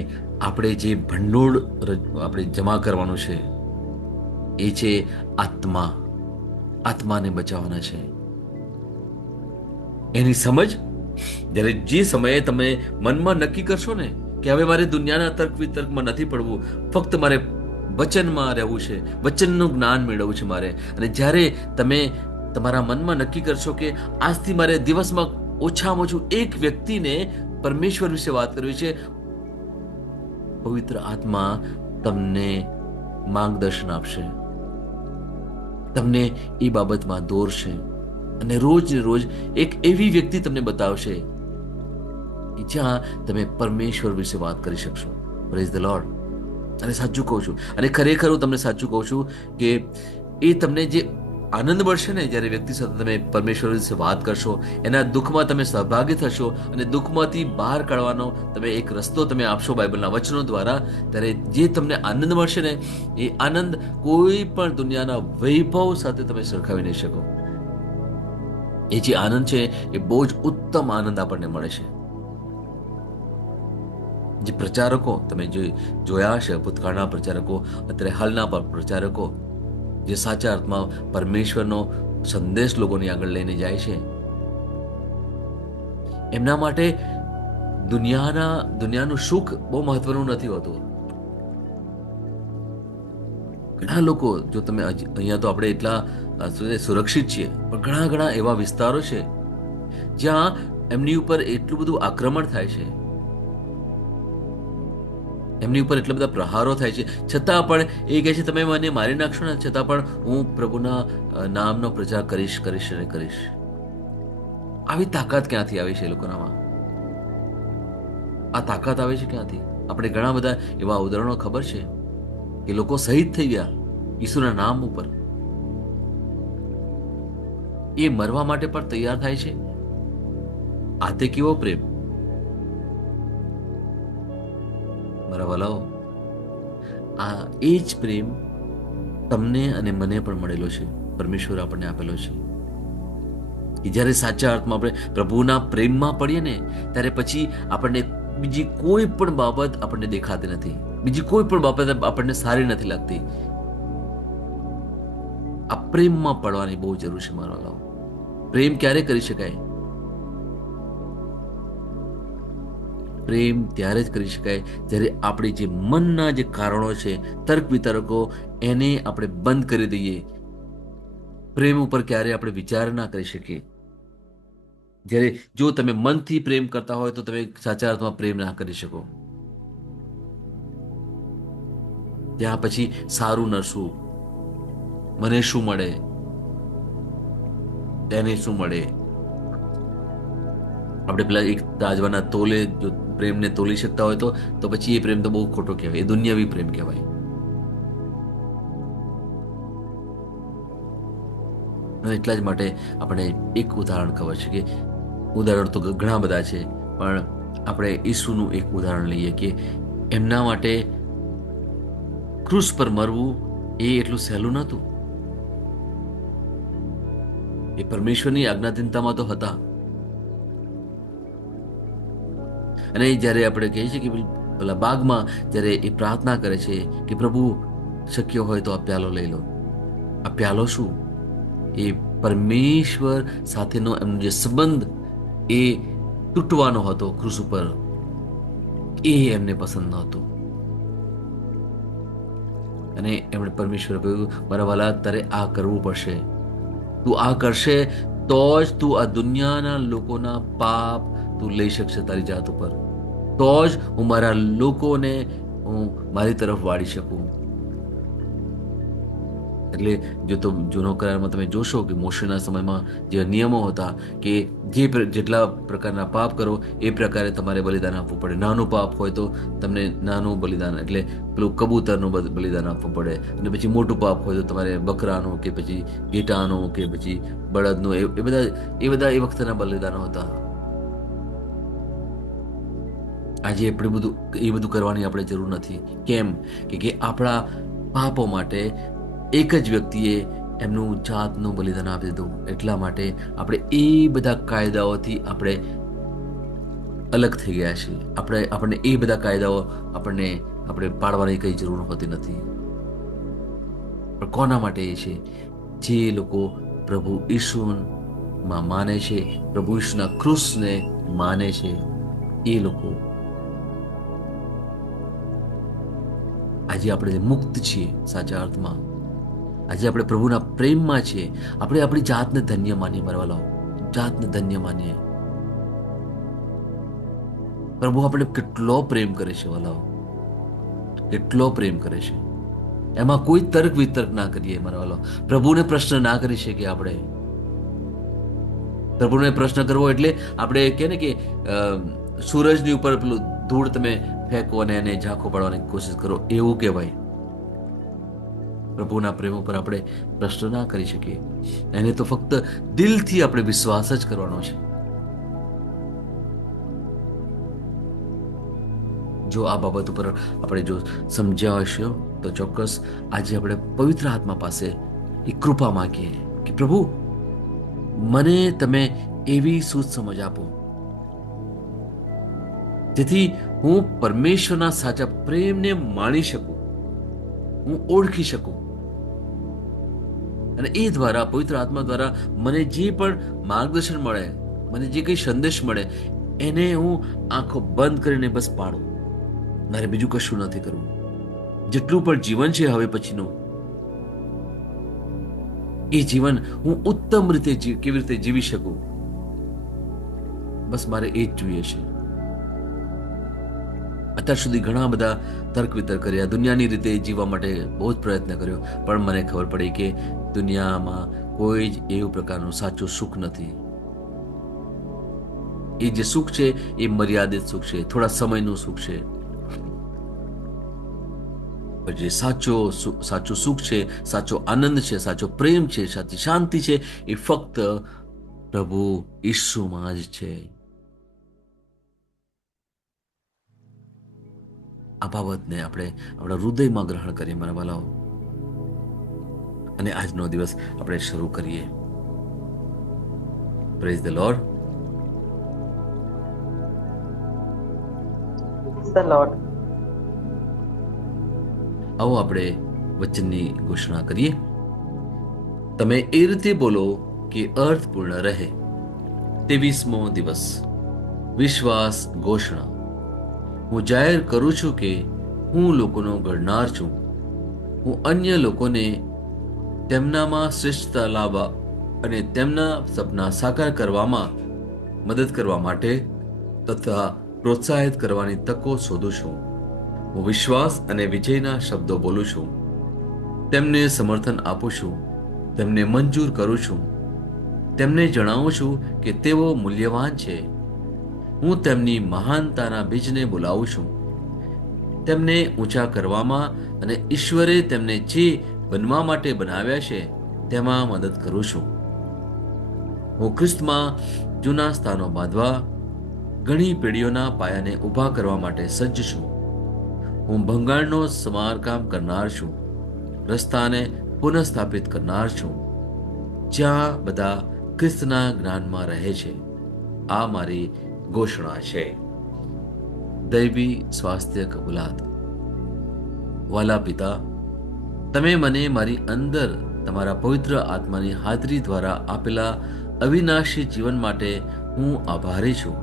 આપણે જે ભંડોળ આપણે જમા કરવાનું છે એ છે આત્માને બચાવવાના છે. એની સમજ જ્યારે જે સમયે તમે મનમાં નક્કી કરશો ને કે હવે મારે દુનિયાના તર્ક વિતર્કમાં નથી પડવું, ફક્ત મારે વચનમાં રહેવું છે, વચનનું જ્ઞાન મેળવવું છે મારે, અને જ્યારે તમે તમારા મનમાં નક્કી કરશો કે આજથી મારે દિવસમાં ઓછામાં ઓછું એક વ્યક્તિને પરમેશ્વર વિશે વાત કરવી છે, પવિત્ર આત્મા તમને માર્ગદર્શન આપશે, તમને એ બાબતમાં દોરશે, અને રોજ રોજ એક એવી વ્યક્તિ તમને બતાવશે જ્યાં તમે પરમેશ્વર વિશે વાત કરી શકશો. Praise the lord. અને સાચું કહું છું, અને ખરેખર હું તમને સાચું કહું છું કે એ તમને જે આનંદ મળશે ને જ્યારે વ્યક્તિ સાથે તમે પરમેશ્વર વિશે વાત કરશો, એના દુઃખમાં તમે સહભાગી થશો અને દુઃખમાંથી બહાર કાઢવાનો તમે એક રસ્તો તમે આપશો બાઇબલના વચનો દ્વારા, ત્યારે જે તમને આનંદ મળશે ને એ આનંદ કોઈ પણ દુનિયાના વૈભવ સાથે તમે સરખાવી નહીં શકો. એ જે આનંદ છે એ બહુ જ ઉત્તમ આનંદ આપણને મળે છે. જે પ્રચારકો તમે જોયા હશે, ભૂતકાળના પ્રચારકો, અત્યારે હાલના પ્રચારકો, જે સાચા અર્થમાં પરમેશ્વરનો સંદેશ લોકોની આગળ લઈને જાય છે, એમના માટે દુનિયાનું સુખ બહુ મહત્વનું નથી હોતું. ઘણા લોકો, જો તમે અહીંયા તો આપણે એટલા સુરક્ષિત છીએ, પણ ઘણા એવા વિસ્તારો છે જ્યાં એમની ઉપર એટલું બધું આક્રમણ થાય છે, એમની ઉપર એટલા બધા પ્રહારો થાય છે, છતાં પણ એ કહે છે તમે મને મારી નાખશો ને છતાં પણ હું પ્રભુના નામનો પ્રચાર કરીશ. આવી તાકાત ક્યાંથી આવી છે એ લોકોનામાં? આ તાકાત આવે છે ક્યાંથી? આપણે ઘણા બધા એવા ઉદાહરણો ખબર છે કે લોકો શહીદ થઈ ગયા ઈસુના નામ ઉપર. એ મરવા માટે પણ તૈયાર થાય છે. આ તે કેવો પ્રેમ! મારા વાલાઓ, આ એ જ પ્રેમ તમને અને મને પણ મળેલો છે, પરમેશ્વર આપણને આપેલો છે. કે જ્યારે સાચા અર્થમાં આપણે પ્રભુના પ્રેમમાં પડીએ ને ત્યારે પછી આપણને બીજી કોઈ પણ બાબત આપણને દેખાતી નથી, બીજી કોઈ પણ બાબત આપણને સારી નથી લાગતી. આ પ્રેમમાં પડવાની બહુ જરૂર છે મારા વાલાઓ. પ્રેમ ક્યારે કરી શકાય? પ્રેમ ત્યારે જ કરી શકાય જ્યારે આપણે જે મનના જે કારણો છે, તર્ક વિતર્કો, એને આપણે બંધ કરી દઈએ. પ્રેમ ઉપર ક્યારે આપણે વિચાર ના કરી શકીએ. જ્યારે જો તમે મનથી પ્રેમ કરતા હોય તો તમે સાચા અર્થમાં પ્રેમ ના કરી શકો. ત્યાં પછી સારું નરશું, મને શું મળે, તેને શું મળે, આપણે પેલા એક રાજવાના તોલે જો પ્રેમને તોલી શકતા હોય તો પછી એ પ્રેમ તો બહુ ખોટો કહેવાય, એ દુનિયાવી પ્રેમ કહેવાય. અને એટલા જ માટે આપણે એક ઉદાહરણ ખબર છે કે ઉદાહરણ તો ઘણા બધા છે, પણ આપણે ઈસુનું એક ઉદાહરણ લઈએ કે એમના માટે ક્રૂસ પર મરવું એ એટલું સહેલું નહોતું. એ પરમેશ્વરની આજ્ઞાધીનતામાં તો હતા. અને જ્યારે આપણે કહીએ છીએ કે પેલા બાગમાં જ્યારે એ પ્રાર્થના કરે છે કે પ્રભુ શક્ય હોય તો આ પ્યાલો લઈ લો. આ પ્યાલો શું? એ પરમેશ્વર સાથેનો એમનો જે સંબંધ એ તૂટવાનો હતો ક્રૂસ ઉપર, એ એમને પસંદ નહોતો. અને એમણે પરમેશ્વર કહ્યું, મારા વાલા, તારે આ કરવું પડશે. તું આ કરશે તો જ તું આ દુનિયાના લોકોના પાપ તું લઈ શકશે તારી જાત ઉપર. તો જ હું મારા લોકોને હું મારી તરફ વાળી શકું. એટલે જો તો જૂનો કરારમાં તમે જોશો કે મોશેના સમયમાં જે નિયમો હતા કે જેટલા પ્રકારના પાપ કરો એ પ્રકારે તમારે બલિદાન આપવું પડે. નાનું પાપ હોય તો તમને નાનું બલિદાન, એટલે પેલું કબૂતરનું બલિદાન આપવું પડે. અને પછી મોટું પાપ હોય તો તમારે બકરાનું કે પછી ઘેટાનું કે પછી બળદનું, એ બધા એ વખતના બલિદાનો હતા. આજે એ બધું કરવાની આપણે જરૂર નથી. કેમ કે આપણા પાપો માટે એક જ વ્યક્તિએ એમનું જાતનું બલિદાન આપી દીધું. એટલા માટે આપણે એ બધા કાયદાઓથી આપણે અલગ થઈ ગયા છીએ. આપણને એ બધા કાયદાઓ આપણે પાડવાની કઈ જરૂર હોતી નથી. પણ કોના માટે એ છે? જે લોકો પ્રભુ ઈસુમાં માને છે, પ્રભુ ઈસુના ક્રૂસને માને છે, એ લોકો. આજે આપણે મુક્ત છીએ સાચા અર્થમાં. આજે આપણે પ્રભુના પ્રેમમાં છીએ. આપણે આપણી જાતને ધન્ય માનીએ, મારા વાલાઓ, જાતને ધન્ય માનીએ. પ્રભુ આપણે કેટલો પ્રેમ કરે છે વાલાઓ, કેટલો પ્રેમ કરે છે. એમાં કોઈ તર્ક વિતર્ક ના કરીએ મારા વાલાઓ. પ્રભુને પ્રશ્ન ના કરી શકીએ આપણે. પ્રભુને પ્રશ્ન કરવો એટલે આપણે કહે ને કે સૂરજની ઉપર પેલું ધૂળ તમે ફેંકો અને એને ઝાંખો પાડવાની કોશિશ કરો, એવું કહેવાય. પ્રભુના પ્રેમ ઉપર આપણે પ્રશ્ન ના કરી શકીએ. એને તો ફક્ત દિલથી આપણે વિશ્વાસ જ કરવાનો છે. જો આ બાબત ઉપર આપણે જો સમજ્યા હશે તો ચોક્કસ આજે આપણે પવિત્ર આત્મા પાસે એ કૃપા માંગીએ કે પ્રભુ મને તમે એવી સૂઝ સમજ આપો જેથી હું પરમેશ્વરના સાચા પ્રેમને માણી શકું, હું ઓળખી શકું. અને એ દ્વારા પવિત્ર આત્મા દ્વારા મને જે પણ માર્ગદર્શન મળે, મને જે કંઈ સંદેશ મળે, એને હું આંખો બંધ કરીને બસ પાડું. મારે બીજું કશું નથી કરવું. જેટલું પણ જીવન છે હવે પછીનું, એ જીવન હું ઉત્તમ રીતે કેવી રીતે જીવી શકું, બસ મારે એ જ જોઈએ છે. અત્યાર સુધી ઘણા બધા તર્ક વિતર્ક કર્યા, દુનિયાની રીતે જીવવા માટે બહુ જ પ્રયત્ન કર્યો, પણ મને ખબર પડી કે દુનિયામાં કોઈ જ એવું પ્રકારનું સાચું સુખ નથી. એ જે સુખ છે એ મર્યાદિત સુખ છે, થોડા સમયનું સુખ છે. જે સાચું સુખ છે, સાચો આનંદ છે, સાચો પ્રેમ છે, સાચી શાંતિ છે, એ ફક્ત પ્રભુ ઈસુમાં જ છે. આ બાબતને આપણે આપણા હૃદયમાં ગ્રહણ કરીએ મારા વાલાઓ, અને આજનો દિવસ આપણે શરૂ કરીએ. Praise the lord. the Lord. આવો આપણે વચનની ઘોષણા કરીએ. તમે એ રીતે બોલો કે અર્થપૂર્ણ રહે. 23મો દિવસ, વિશ્વાસ ઘોષણા. હું જાહેર કરું છું કે હું લોકોનો ઘડનાર છું. હું અન્ય લોકોને તેમનામાં શ્રેષ્ઠતા લાવવા અને તેમના સપના સાકાર કરવામાં મદદ કરવા માટે તથા પ્રોત્સાહિત કરવાની તકો શોધું છું. હું વિશ્વાસ અને વિજયના શબ્દો બોલું છું. તેમને સમર્થન આપું છું, તેમને મંજૂર કરું છું, તેમને જણાવું છું કે તેઓ મૂલ્યવાન છે. હું તેમની મહાનતાના બીજને બોલાવું છું. તેમને ઊંચા કરવામાં અને ઈશ્વરે તેમને જે બનવા માટે બનાવ્યા છે તેમાં મદદ કરું છું. હું ખ્રિસ્તમાં જૂના સ્થાનો બાંધવા, ઘણી પેઢીઓના પાયાને ઊભા કરવા માટે સજ્જ છું. હું ભંગાણનો સમારકામ કરનાર છું, રસ્તાને પુનઃસ્થાપિત કરનાર છું, જ્યાં બધા ખ્રિસ્તના જ્ઞાનમાં રહે છે. આ મારી ઘોષણા છે. દૈવી સ્વાસ્થ્ય કબૂલાત. વાલા પિતા, તમે મને મારી અંદર તમારા પવિત્ર આત્માની હાજરી દ્વારા આપેલા અવિનાશી જીવન માટે હું આભારી છું.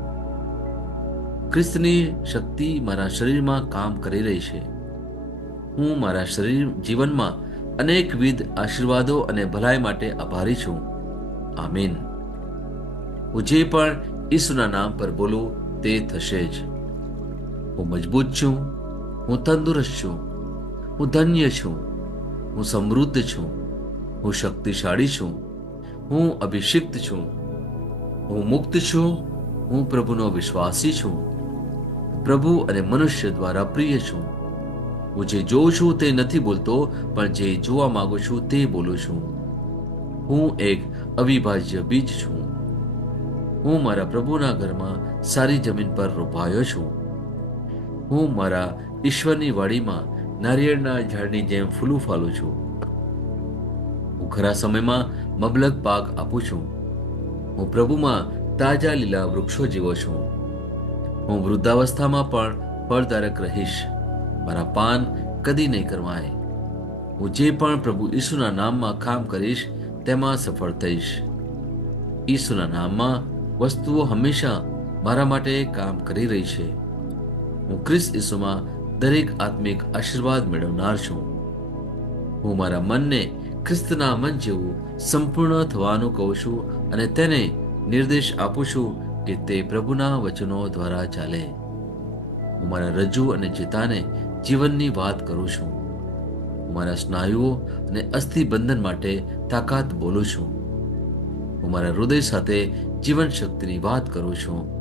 ખ્રિસ્તની શક્તિ મારા શરીરમાં કામ કરી રહી છે. હું મારા જીવનમાં અનેકવિધ આશીર્વાદો અને ભલાઈ માટે આભારી છું. આમીન. હું જે પણ ઈસુના નામ પર બોલું તે થશે જ. હું મજબૂત છું, હું તંદુરસ્ત છું, હું ધન્ય છું, હું સમૃદ્ધ છું, હું શક્તિશાળી છું, હું અભિષિક્ત છું, હું મુક્ત છું, હું પ્રભુનો વિશ્વાસી છું, પ્રભુ અને મનુષ્ય દ્વારા પ્રિય છું. હું જે જોઉં છું તે નથી બોલતો, પણ જે જોવા માંગુ છું તે બોલું છું. હું એક અવિભાજ્ય બીજ છું. હું મારા પ્રભુના ઘરમાં સારી જમીન પર રોપાયો છું. હું મારા ઈશ્વરની વાડીમાં નારિયેળના ઝાડની જેમ ફૂલું ફાલું છું. હું ખરા સમયમાં મબલક પાક આપું છું. હું પ્રભુમાં તાજા લીલા વૃક્ષો જેવો છું. હું વૃદ્ધાવસ્થામાં પણ ફળદાયક રહીશ. મારા પાન કદી નહીં કરવાય. હું જે પણ પ્રભુ ઈસુના નામમાં કામ કરીશ તેમાં સફળ થઈશ. ઈસુના નામમાં વસ્તુઓ હંમેશા મારા માટે કામ કરી રહી છે. હું ખ્રિસ્ત ઈસુમાં દરેક આત્મિક આશીર્વાદ મેળવનાર છું. હું મારા મનને ખ્રિસ્તના મન જેવું સંપૂર્ણ થવાનું કહું છું અને તેને નિર્દેશ આપું છું કે તે પ્રભુના વચનો દ્વારા ચાલે. હું મારા રજ્જુ અને ચેતાને જીવનની વાત કરું છું. હું મારા સ્નાયુઓ અને અસ્થિબંધન માટે તાકાત બોલું છું. હું મારા હૃદય સાથે જીવન શક્તિની વાત કરું છું.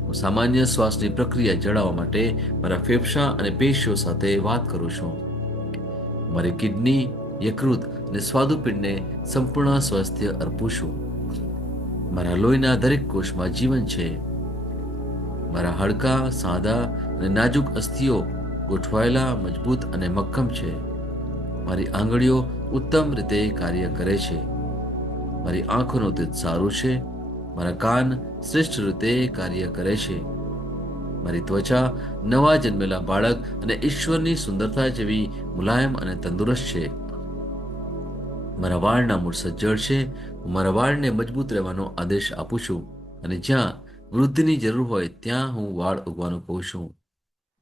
હું સામાન્ય શ્વાસની પ્રક્રિયા જળાવવા માટે મારા ફેફસા અને પેશીઓ સાથે વાત કરું છું. મારી કિડની, યકૃત અને સ્વાદુપિંડને સંપૂર્ણ સ્વાસ્થ્ય અર્પું છું. મારા લોહીના દરેક કોષમાં જીવન છે. મારા હાડકાં સાદા અને નાજુક અસ્થિઓ ગોઠવાયેલા, મજબૂત અને મક્કમ છે. મારી આંગળીઓ ઉત્તમ રીતે કાર્ય કરે છે. મારી આંખોનું તેજ સારું છે. મારા કાન શ્રેષ્ઠ રીતે કાર્ય કરે છે. મારી ત્વચા નવા જન્મેલા બાળક અને ઈશ્વરની સુંદરતા જેવી મુલાયમ અને તંદુરસ્ત છે. મારા વાળના મૂળ સજ્જડ છે. હું મારા વાળને મજબૂત રહેવાનો આદેશ આપું છું અને જ્યાં વૃદ્ધિની જરૂર હોય ત્યાં હું વાળ ઉગવાનું કહું છું.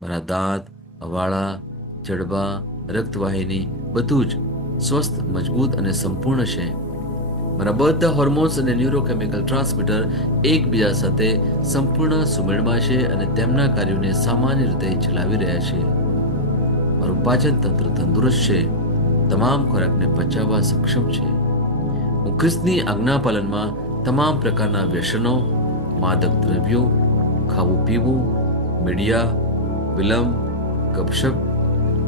મારા દાંત, અવાળા, જડબા, રક્તવાહિની બધું જ સ્વસ્થ, મજબૂત અને સંપૂર્ણ છે. મારા બધા હોર્મોન્સ અને ન્યુરોકેમિકલ ટ્રાન્સમીટર એકબીજા સાથે સંપૂર્ણ સુમેળમાં છે અને તેમના કાર્યોને સામાન્ય રીતે ચલાવી રહ્યા છે. મારું પાચન તંત્ર તંદુરસ્ત છે. તમામ ખોરાકને પચાવવા સક્ષમ છે. હું ખ્રિસ્તની આજ્ઞા પાલનમાં તમામ પ્રકારના વ્યસનો, માદક દ્રવ્યો, ખાવું પીવું, મીડિયા, વિલંબ, ગપશપ,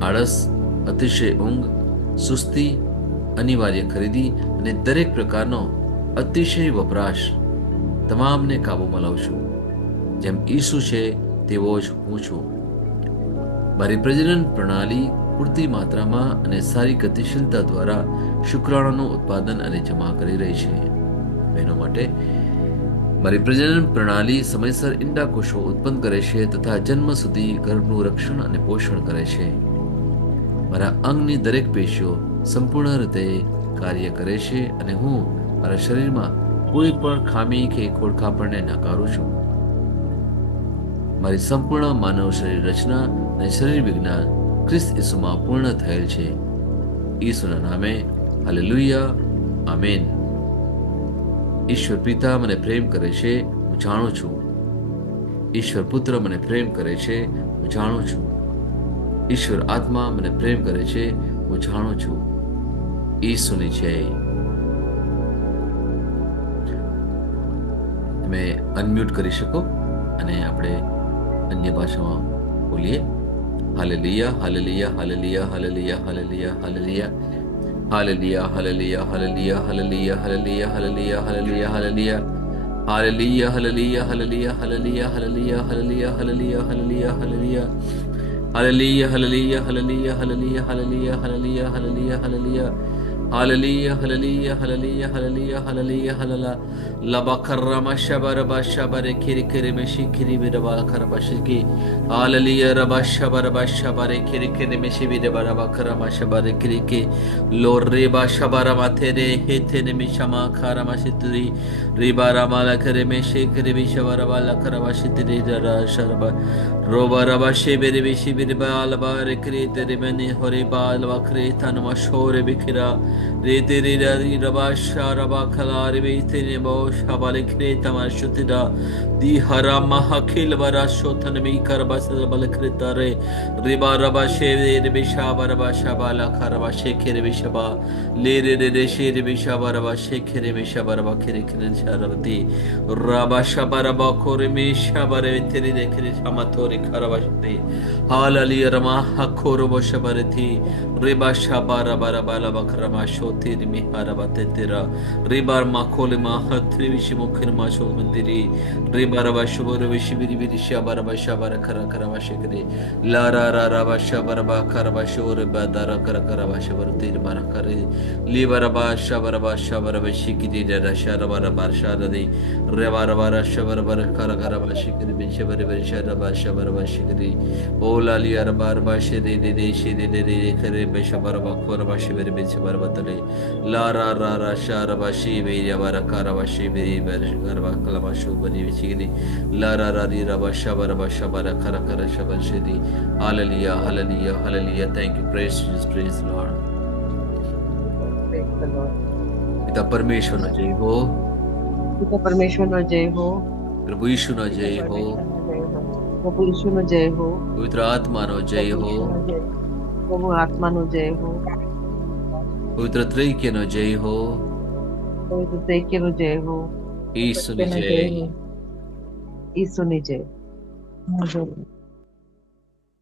આળસ, અતિશય ઊંઘ, સુસ્તી, અનિવાર્ય ખરીદી અને દરેક પ્રકારનો અતિશય વપરાશ તમામને કાબૂમાં લાવું છું. જેમ ઈસુ છે તેવો જ હું છું. મારી પ્રજનન પ્રણાલી પૂરતી માત્રામાં અને સારી ગતિશીલતા દ્વારા શુક્રાણુનું ઉત્પાદન અને જમા કરી રહી છે. બહેનો માટે મારી પ્રજનન પ્રણાલી સમયસર ઈંડા કોષો ઉત્પન્ન કરે છે તથા જન્મ સુધી ગર્ભનું રક્ષણ અને પોષણ કરે છે. મારા અંગની દરેક પેશીઓ સંપૂર્ણ રીતે કાર્ય કરે છે અને હું મારા શરીરમાં કોઈ પણ ખામી કે ખોડખાપણને નકારું છું. મારી સંપૂર્ણ માનવ શરીર રચના અને શરીર વિજ્ઞાન ખ્રિસ્ત ઈસુમાં પૂર્ણ થયેલ છે. ઈસુના નામે હાલેલુયા, આમેન. ઈશ્વર પિતા મને પ્રેમ કરે છે, હું જાણું છું. ઈશ્વર પુત્ર મને પ્રેમ કરે છે, હું જાણું છું. ઈશ્વર આત્મા મને પ્રેમ કરે છે, હું જાણું છું. ઈસુની જય. તમે અનમ્યુટ કરી શકો. અને આપણે અન્ય ભાષામાં બોલીએ. Hallelujah, hallelujah, hallelujah, hallelujah, hallelujah, hallelujah. Hallelujah, hallelujah, hallelujah, hallelujah, hallelujah, hallelujah, hallelujah, hallelujah. Hallelujah, hallelujah, hallelujah, hallelujah, hallelujah, hallelujah, hallelujah, hallelujah, hallelujah. Hallelujah, hallelujah, hallelujah, hallelujah, hallelujah, hallelujah, hallelujah, hallelujah. Hallelujah, hallelujah, hallelujah, hallelujah, hallelujah, hallelujah. Labakarama shabaraba shabare kiri kiri meshi kiri biraba karabashiki. Hallelujah, rabba shabaraba shabare kiri kiri meshi biraba karama shabare kiri ki. Loreba shabarama tere hetene mishama karama shitri. Riba ramala kare meshi kiri bishabaraba la karama shitri dara sharaba. Roba raba shibiri bishibiri ba alaba rekri tere meni hori ba alaba kri tanama shore bikira. Rete rira raba sharaba kalari bitene bo shabale kri tamashutida. Di hara mahakil bara shotan mi karabas balakritare. Riba raba shebe bishaba raba shabala karaba shekere bishaba. Lere re shere bishaba raba shekere bishaba raba kere kere sharabati. Raba shabaraba kore me shabare teri de kere shamatori karabashti. Halali rama hakoro boshabarati. Riba shabara bara bala bakrama shoti mi harabate tera. Ribar makole mahatri vishimukhin masho mandiri. Riba raba shubara vishibiri biri shabara bashabara kara kara bashikri. Lara rara bashabara bakara shore badara kara kara bashabara tir barakari. Libaraba shabaraba shabara bashikiri dara sharabara barshadadi. Rebarabara shabarabara kara kara bashikri bishabara bashabara bashabara bashikri. Ola liarbar bashiri de shiri de kare bashabara bakora bashibiri bishabara batale. Lara rara sharabashi yabara kara bashibiri barshara kalabashu bani vichiri. Lara rari rabashabara bashabara kara kara shabashiri. Hallelujah, hallelujah, hallelujah. Thank you. Praise Jesus, praise the Lord. Praise the Lord. पिता परमेश्वर न जय हो, पिता परमेश्वरનો જય હો. प्रभु यीशु न पिता जय हो, પરમેશ્વરનો જય હો. પ્રભુ ઈશુનો જય હો. पवित्र आत्मा न जय પ્રભુ हो, ઈશુનો જય હો. પ્રભુ આત્માનો જય હો. पवित्र त्रैक्य न जय हो, પવિત્ર તૈક્યનો જય હો. यीशु नि તેનો જય जय. હો. ઈસુની જય.